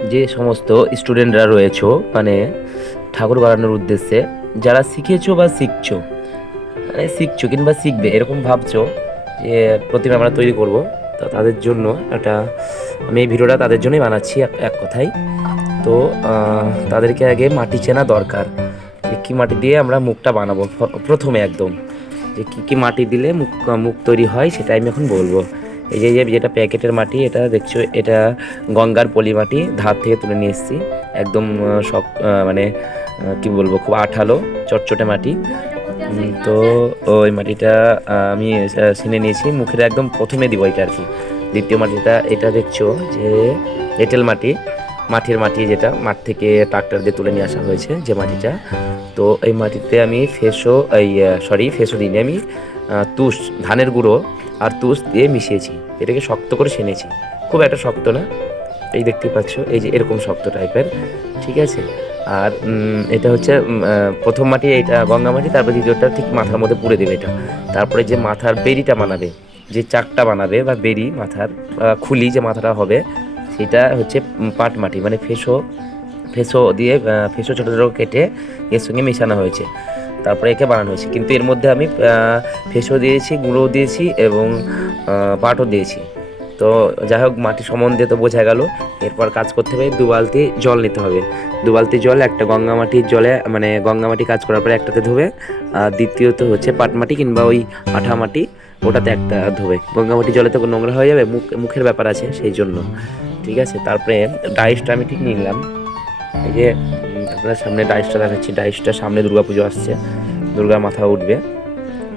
যে সমস্ত স্টুডেন্টরা রয়েছো, মানে ঠাকুর বানানোর উদ্দেশ্যে যারা শিখেছো বা শিখছো, মানে শিখছো কিংবা শিখবে এরকম ভাবছো যে প্রতিমা আমরা তৈরি করব, তো তাদের জন্য একটা, আমি এই ভিডিওটা তাদের জন্যই বানাচ্ছি এক কথায়। তো তাদেরকে আগে মাটি চেনা দরকার, যে কী মাটি দিয়ে আমরা মুখটা বানাবো প্রথমে একদম, যে কী কী মাটি দিলে মুখ মুখ তৈরি হয় সেটা আমি এখন বলবো। এই যে যেটা প্যাকেটের মাটি, এটা দেখছো, এটা গঙ্গার পলি মাটি, ধার থেকে তুলে নিয়ে এসেছি। একদম মানে কি বলবো, খুব আঠালো চটচটে মাটি। তো ওই মাটিটা আমি ছিনে নিয়েছি, মুখের একদম প্রথমে দিব এটা আর কি। দ্বিতীয় মাটিটা, এটা দেখছো যে এঁটেল মাটি, মাটির মাটি, যেটা মাঠ থেকে ট্রাক্টর দিয়ে তুলে নিয়ে আসা হয়েছে যে মাটিটা। তো এই মাটিতে আমি ফেসো দিইনি, আমি তুষ, ধানের গুঁড়ো আর তুষ দিয়ে মিশিয়েছি, এটাকে শক্ত করে ছেনেছি। খুব একটা শক্ত না, এই দেখতে পাচ্ছ, এই যে এরকম শক্ত টাইপের, ঠিক আছে। আর এটা হচ্ছে প্রথম মাটি, এটা গঙ্গা মাটি, তারপর দ্বিতীয়টা ঠিক মাথার মধ্যে পুড়ে দেবে এটা। তারপরে যে মাথার বেরিটা বানাবে, যে চাকটা বানাবে বা বেরি মাথার খুলি যে মাথাটা হবে, সেটা হচ্ছে পাট মাটি, মানে ফেসো, ফেসো দিয়ে ফেসো ছোটো ছোটো কেটে এর সঙ্গে মেশানো হয়েছে, তারপরে একে বানানো হয়েছে। কিন্তু এর মধ্যে আমি ফেসো দিয়েছি, গুঁড়ো দিয়েছি এবং পাটও দিয়েছি। তো যাই হোক, মাটি সম্বন্ধে তো বোঝা গেল। এরপর কাজ করতে হবে, 2 বালতি জল নিতে হবে। 2 বালতি জল একটা গঙ্গা মাটির জলে, মানে গঙ্গা মাটি কাজ করার পরে একটাতে ধোবে, আর দ্বিতীয়ত হচ্ছে পাট মাটি কিংবা ওই আঠা মাটি, ওটাতে একটা ধোবে। গঙ্গা মাটি জলে তো নোংরা হয়ে যাবে, মুখের ব্যাপার আছে সেই জন্য, ঠিক আছে। তারপরে ডাইসটা আমি ঠিক নিলাম, এই যে আপনার সামনে ডাইসটা দেখাচ্ছি। ডাইসটা সামনে দুর্গাপুজো আসছে, দুর্গা মাথা উঠবে,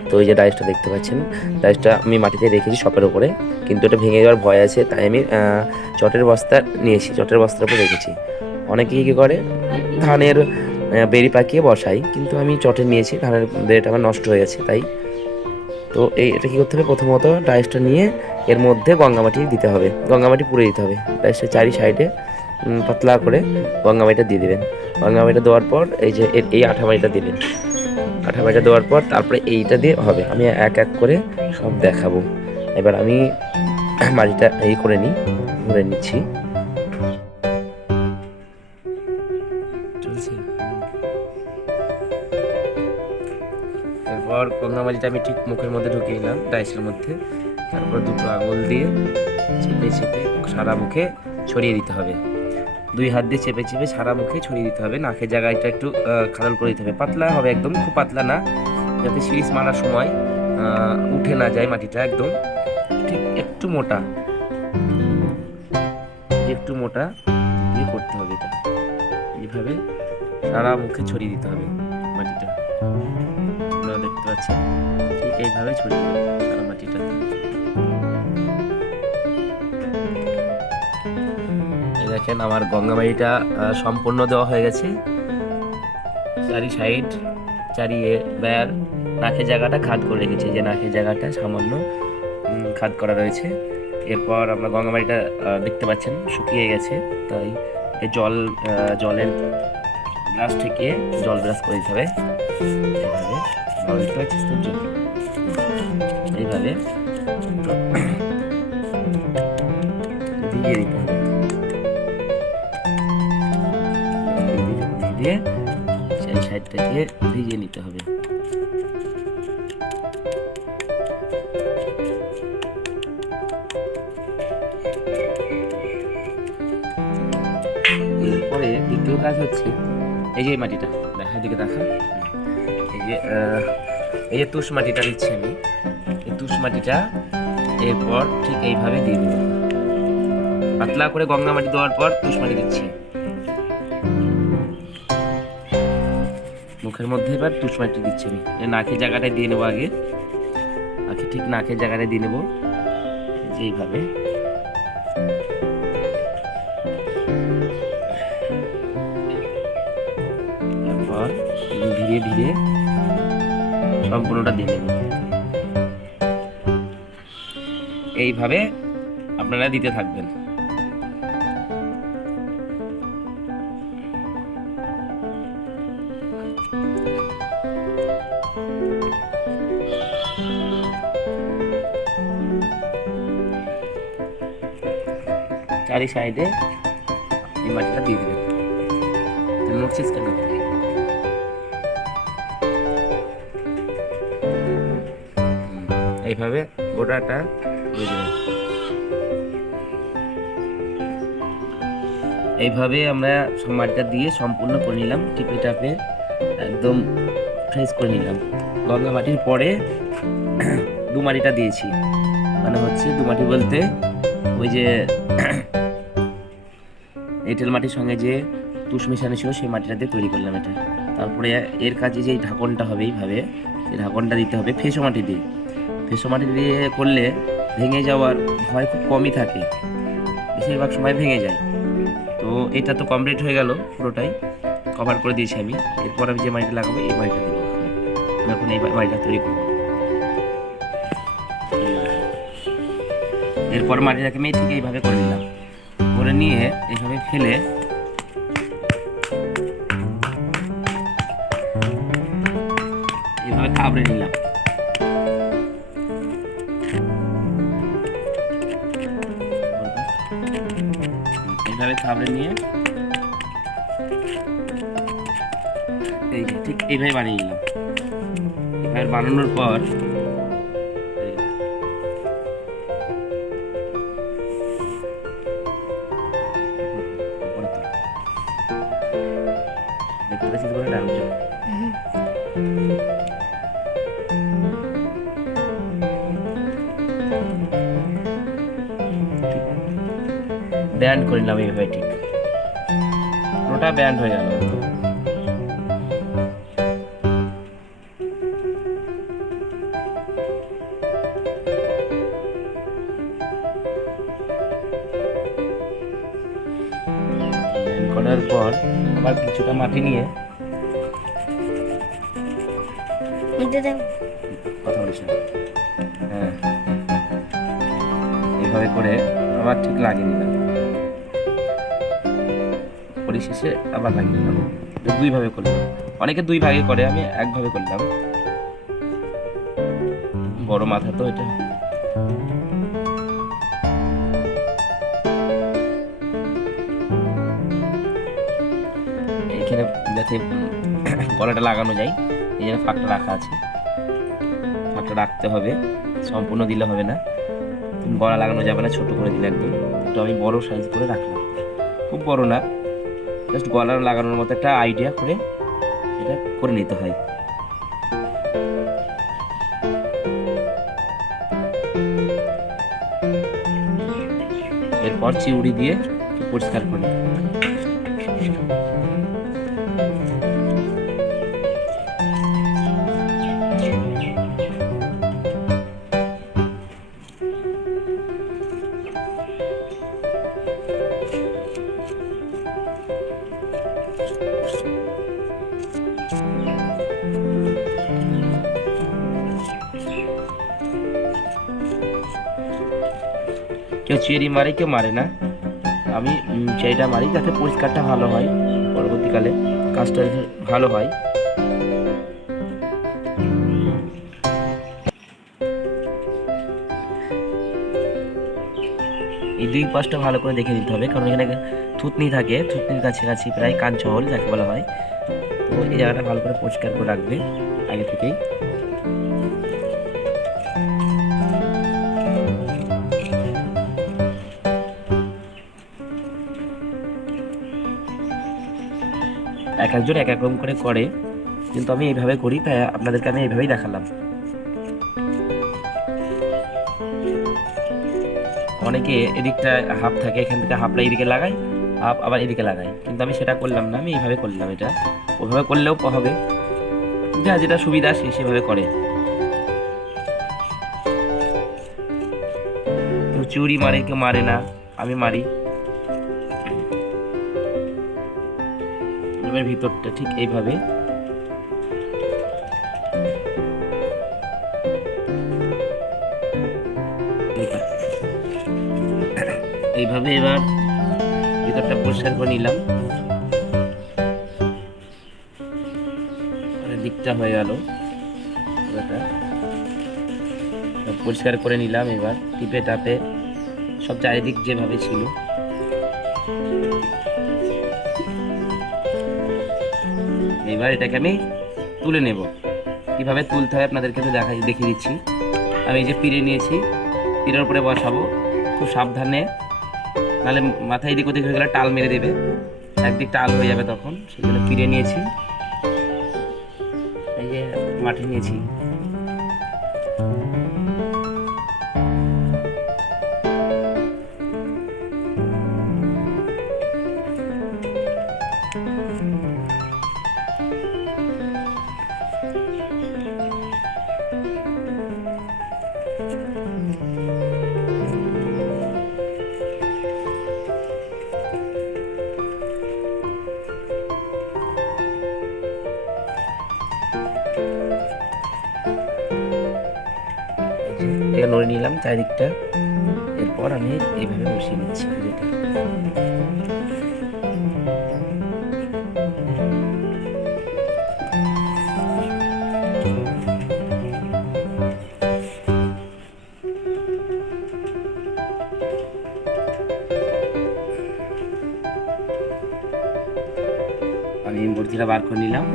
তো এই যে ডাইসটা দেখতে পাচ্ছেন, ডাইসটা আমি মাটিতে রেখেছি শপের উপরে, কিন্তু এটা ভেঙে যাওয়ার ভয় আছে, তাই আমি চটের বস্তা নিয়েছি, চটের বস্তার উপর রেখেছি। অনেকে কী করে, ধানের বেরি পাকিয়ে বসাই, কিন্তু আমি চটে নিয়েছি, ধানের বেরিটা আমার নষ্ট হয়ে গেছে তাই। তো এটা কী করতে হবে, প্রথমত ডাইসটা নিয়ে এর মধ্যে গঙ্গামাটি দিতে হবে, গঙ্গামাটি পুড়ে দিতে হবে। ডাইসটা চারি সাইডে পাতলা করে গঙ্গামাটিটা দিয়ে দেবেন। গঙ্গামাটিটা দেওয়ার পর এই যে এই আঠা মাটিটা দিবেন, আঠা মাটিটা দেওয়ার পর তারপরে এইটা দিয়ে হবে। আমি এক এক করে সব দেখাবো। এবার আমি মাটিটা করে ঘুরে নিচ্ছি, চলছে। তারপর গঙ্গামাটিটা আমি ঠিক মুখের মধ্যে ঢুকিয়ে নিলাম, ডাইসের মধ্যে। তারপর দুটো আঙুল দিয়ে চেপে চেপে সারা মুখে ছড়িয়ে দিতে হবে। 2 হাত দিয়ে চেপে চেপে সারা মুখে ছড়িয়ে দিতে হবে। নাকের জায়গাটা একটু খাদাল করে দিতে হবে, পাতলা হবে একদম, খুব পাতলা না, যাতে সিরিজ মারার সময় উঠে না যায় মাটিটা, একদম ঠিক একটু মোটা, একটু মোটা দিয়ে করতে হবে এটা। এইভাবে সারা মুখে ছড়িয়ে দিতে হবে মাটিটা, আপনারা দেখতে পাচ্ছেন, ঠিক এইভাবে ছড়িয়ে দেবে সারা মাটিটা। এই দেখেন আমার গঙ্গামাটিটা সম্পূর্ণ দেওয়া হয়ে গেছে। চারি সাইড, চারিয়ে ব্যার, নাকের জায়গাটা খাদ করে রেখেছি, যে নাকের জায়গাটা সামান্য খাদ করা রয়েছে। এরপর আমরা গঙ্গামাটিটা দেখতে পাচ্ছেন শুকিয়ে গেছে, তাই এই জলের ব্রাশ থেকে জল ব্রাশ করে দিতে হবে, এইভাবে দেখতে পাচ্ছিস তো, এইভাবে ভিজিয়ে দিতে হবে, দিয়ে সেই সাইডটাকে ভিজিয়ে নিতে হবে। এরপরে দ্বিতীয় কাজ হচ্ছে, এই যে মাটিটা দেখা, দিকে দেখা, এই যে তুষ মাটিটা দিচ্ছি আমি, এই তুষ মাটিটা এরপর ঠিক এইভাবে দিয়ে দেবো, পাতলা করে গঙ্গা মাটি দেওয়ার পর তুষ মাটি দিচ্ছি মুখের মধ্যে। এবার তুষ মাটি দিচ্ছি আমি, এই নাকের জায়গাটায় দিয়ে নেবো আগে, ঠিক নাকের জায়গাটায় দিয়ে নেবো, যে এইভাবে। তারপর ধীরে ধীরে সম্পূর্ণটা দিয়ে নেব, এইভাবে আপনারা দিতে থাকবেন। চারি সাইডে এই মাটিটা দিয়ে দেবেন। তুমি নড়ছিস কেন? এইভাবে গোটাটা দিয়ে দেবেন। এইভাবে আমরা মাটিটা দিয়ে সম্পূর্ণ করে নিলাম, টিপে টাপে একদম ফ্রেশ করে নিলাম। গঙ্গা মাটির পরে দু মাটিটা দিয়েছি, মানে হচ্ছে দু মাটি বলতে ওই যে এঁটেল মাটির সঙ্গে যে তুষ মেশানো ছিল সেই মাটিটা দিয়ে তৈরি করলাম এটা। তারপরে এর কাজে যে ঢাকনটা হবে এইভাবে, এই ঢাকনটা দিতে হবে ফেসো মাটি দিয়ে। ফেসো মাটি দিয়ে করলে ভেঙে যাওয়ার ভয় খুব কমই থাকে, বেশিরভাগ সময় ভেঙে যায়। তো এটা তো কমপ্লিট হয়ে গেল, পুরোটাই কভার করে দিয়েছি আমি। এরপর আমি যে মাটিটা লাগাবো এই মাটিটা দেবো। আমি এখন এই মাটিটা তৈরি করবো। এরপর মাটিটাকে আমি ঠিক এইভাবে করে নিলাম, করে নিয়ে এইভাবে ফেলে এইভাবে থাবড়ে নিলাম। এইভাবে থাবড়ে নিয়ে এই যে ঠিক এইভাবে বানিয়ে নিলাম। এইভাবে বানানোর পর দেখতে পাচ্ছিস বলে ডাউন চলে ব্যান্ড করে নিলাম এইভাবে, ঠিক পুরোটা ব্যান্ড হয়ে গেল। করার পর আবার কিছুটা মাটি নিয়ে কথা বলিস না, হ্যাঁ এইভাবে করে আবার ঠিক লাগিয়ে নিলাম। পরিশেষে আবার লাগিয়ে নিলাম। দুই ভাবে করলাম, অনেকে দুই ভাগে করে, আমি একভাবে করলাম। বড় মাথা তো এটা। এখানে যাতে গলাটা লাগানো যায় এই জন্য ফাঁকটা রাখা আছে, ফাঁকটা রাখতে হবে, সম্পূর্ণ দিলে হবে না। গলা লাগানো যাবে না, ছোট করে দিলে একদম। তো আমি বড় সাইজ করে রাখলাম, খুব বড় না, জাস্ট গলা লাগানোর মতো একটা আইডিয়া করে এটা করে নিতে হয়। এরপর চিউড়ি দিয়ে পরিষ্কার করে কেউ চেরি মারে, কেউ মারে না। আমি চেরিটা মারি যাতে পরিষ্কারটা ভালো হয়, পরবর্তীকালে কাজটা ভালো হয়। এই দুই পাশটা ভালো করে দেখে দিতে হবে, কারণ এখানে থুতনি থাকে, থুতনির কাছাকাছি প্রায় কাঞ্চল যাকে বলা হয়। তো এই জায়গাটা ভালো করে পরিষ্কার করে রাখবে আগে থেকেই। এক একজন এক এক রকম করে, কিন্তু আমি এইভাবে করি, তাই আপনাদেরকে আমি এইভাবেই দেখালাম। অনেকে এদিকটা হাফ থাকে, এখান থেকে হাফটা এদিকে লাগাই, হাফ আবার এদিকে লাগাই, কিন্তু আমি সেটা করলাম না, আমি এইভাবে করলাম। এটা ওইভাবে করলেও হবে, যা যেটা সুবিধা সে সেভাবে করে। কেউ চুরি মারে, কেউ মারে না, আমি মারি। ভিতরটা ঠিক এইভাবে এইভাবে এবার ভিতরটা পরিষ্কার করে নিলাম। দিকটা হয়ে গেল, পরিষ্কার করে নিলাম। এবার টিপে টাপে সব চারিদিক যেভাবে ছিল এবার এটাকে আমি তুলে নেব। কীভাবে তুলতে হয় আপনাদেরকে আমি দেখিয়ে দিচ্ছি। আমি এই যে পিঁড়ে নিয়েছি, পিঁড়ের উপরে বসাবো খুব সাবধানে, নাহলে মাথায় এদিক ওদিক হয়ে গেলে টাল মেরে দেবে, একদিক টাল হয়ে যাবে তখন। সেগুলো পিঁড়ে নিয়েছি, এই যে মাটি নিয়েছি। এটা নড়ে নিলাম চারিদিকটা। এরপর আমি এইভাবে বসিয়ে নিচ্ছি যেটা। আমি মূর্তিটা বার করে নিলাম।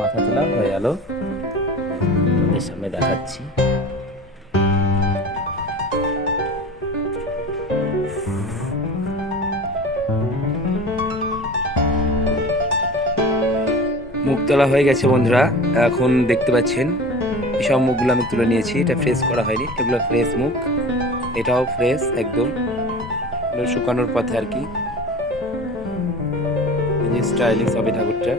মাথা তোলা হয়ে গেল, ওদের সামনে দেখাচ্ছি। মুখ তোলা হয়ে গেছে বন্ধুরা। এখন দেখতে পাচ্ছেন সব মুখগুলো আমি তুলে নিয়েছি। এটা ফ্রেশ করা হয়নি, এগুলো ফ্রেশ মুখ, এটাও ফ্রেশ একদম, শুকানোর পথে আর কি। স্টাইলিশ হবে ঠাকুরটা।